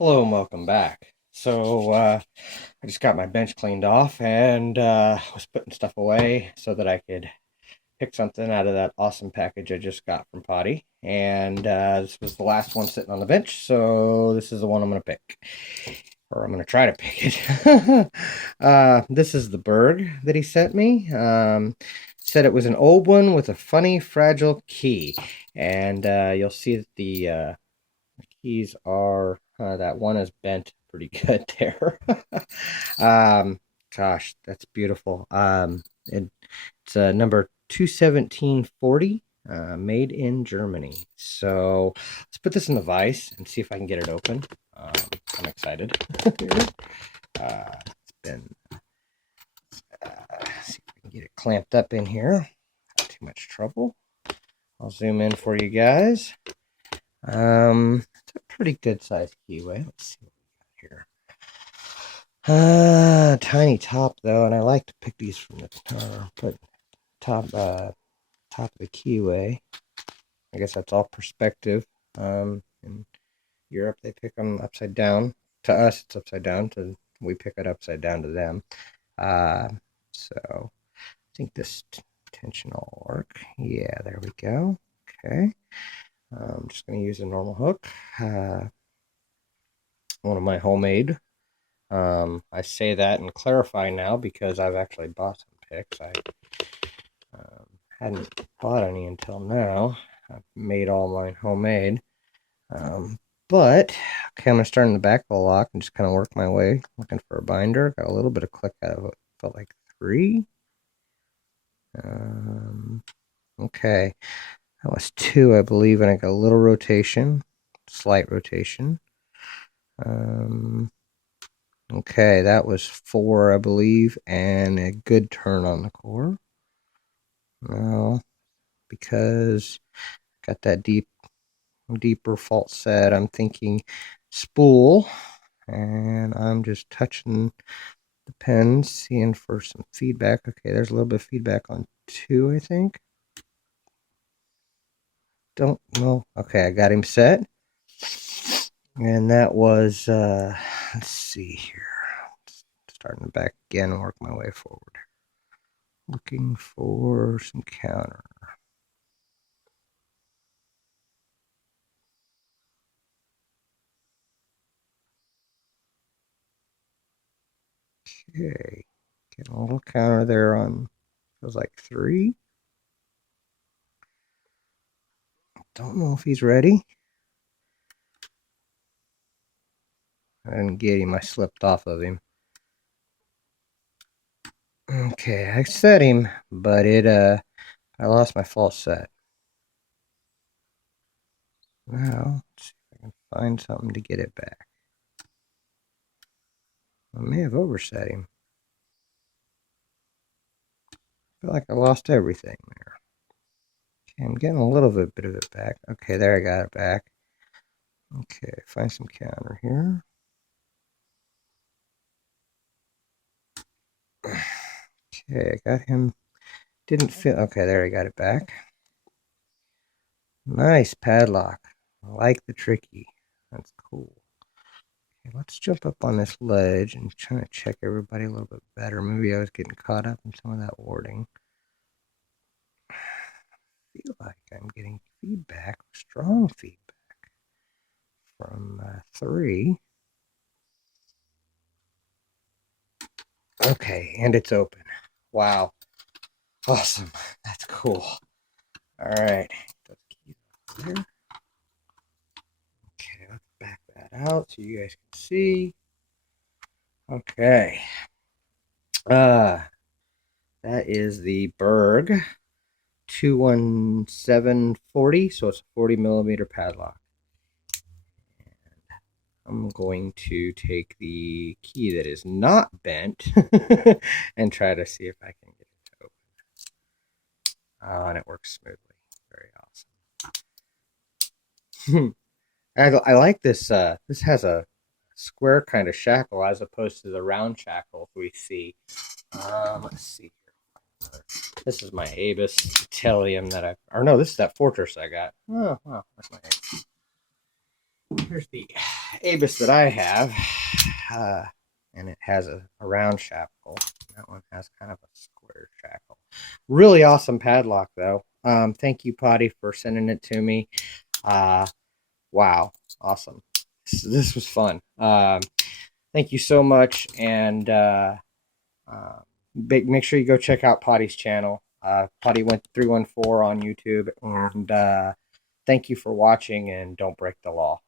Hello and welcome back. I just got my bench cleaned off and was putting stuff away so that I could pick something out of that awesome package I just got from Potty. And this was the last one sitting on the bench, so this is the one I'm going to pick. Or I'm going to try to pick it. This is the Burg that he sent me. Said it was an old one with a funny, fragile key. And you'll see that the keys are that one is bent pretty good there. um, Gosh, that's beautiful. It's number 21740, made in Germany. So let's put this in the vise and see if I can get it open. I'm excited. It's been see if I can get it clamped up in here. Not too much trouble. I'll zoom in for you guys. It's a pretty good sized keyway. Let's see what we got here. Tiny top though, and I like to pick these from the put top of the keyway. I guess that's all perspective. In Europe they pick them upside down. To us it's upside down. We pick it upside down to them. So I think this tension will work. Yeah, there we go. Okay. I'm just going to use a normal hook. One of my homemade. I say that and clarify now because I've actually bought some picks. I hadn't bought any until now. I've made all mine homemade. But, okay, I'm going to start in the back of the lock and just kind of work my way, looking for a binder. Got a little bit of click out of it. Felt like 3. Okay. That was 2, I believe, and I got a little rotation, slight rotation. Okay, that was 4, I believe, and a good turn on the core. Now, because I got that deeper fault set, I'm thinking spool, and I'm just touching the pen, seeing for some feedback. Okay, there's a little bit of feedback on 2, I think. Don't know. Okay, I got him set. And that was, let's see here. Starting back again and work my way forward. Looking for some counter. Okay. Getting a little counter there on, feels like 3. Don't know if he's ready. I didn't get him. I slipped off of him. Okay, I set him, but I lost my false set. Now, let's see if I can find something to get it back. I may have overset him. I feel like I lost everything there. Okay, I'm getting a little bit of it back. Okay, there I got it back. Okay, find some counter here. Okay, I got him. Didn't fit. Okay, there I got it back. Nice padlock. I like the tricky. That's cool. Okay, let's jump up on this ledge and try to check everybody a little bit better. Maybe I was getting caught up in some of that warding. I feel like I'm getting feedback, strong feedback from 3. Okay, and it's open. Wow. Awesome. That's cool. All right. Those keys over there. Okay, let's back that out so you guys can see. Okay. That is the Burg 21740, so it's a 40 millimeter padlock. I'm going to take the key that is not bent and try to see if I can get it to open. And it works smoothly. Very awesome. I like this. This has a square kind of shackle as opposed to the round shackles we see. Let's see here. This is my Abus Telium that or no, this is that Fortress I got. Oh, wow, that's my Abus. Here's the Abus that I have, and it has a round shackle. That one has kind of a square shackle. Really awesome padlock, though. Thank you, Potty, for sending it to me. Wow, awesome. This was fun. Thank you so much, and make sure you go check out Potty's channel. Potty went 314 on YouTube, and thank you for watching, and don't break the law.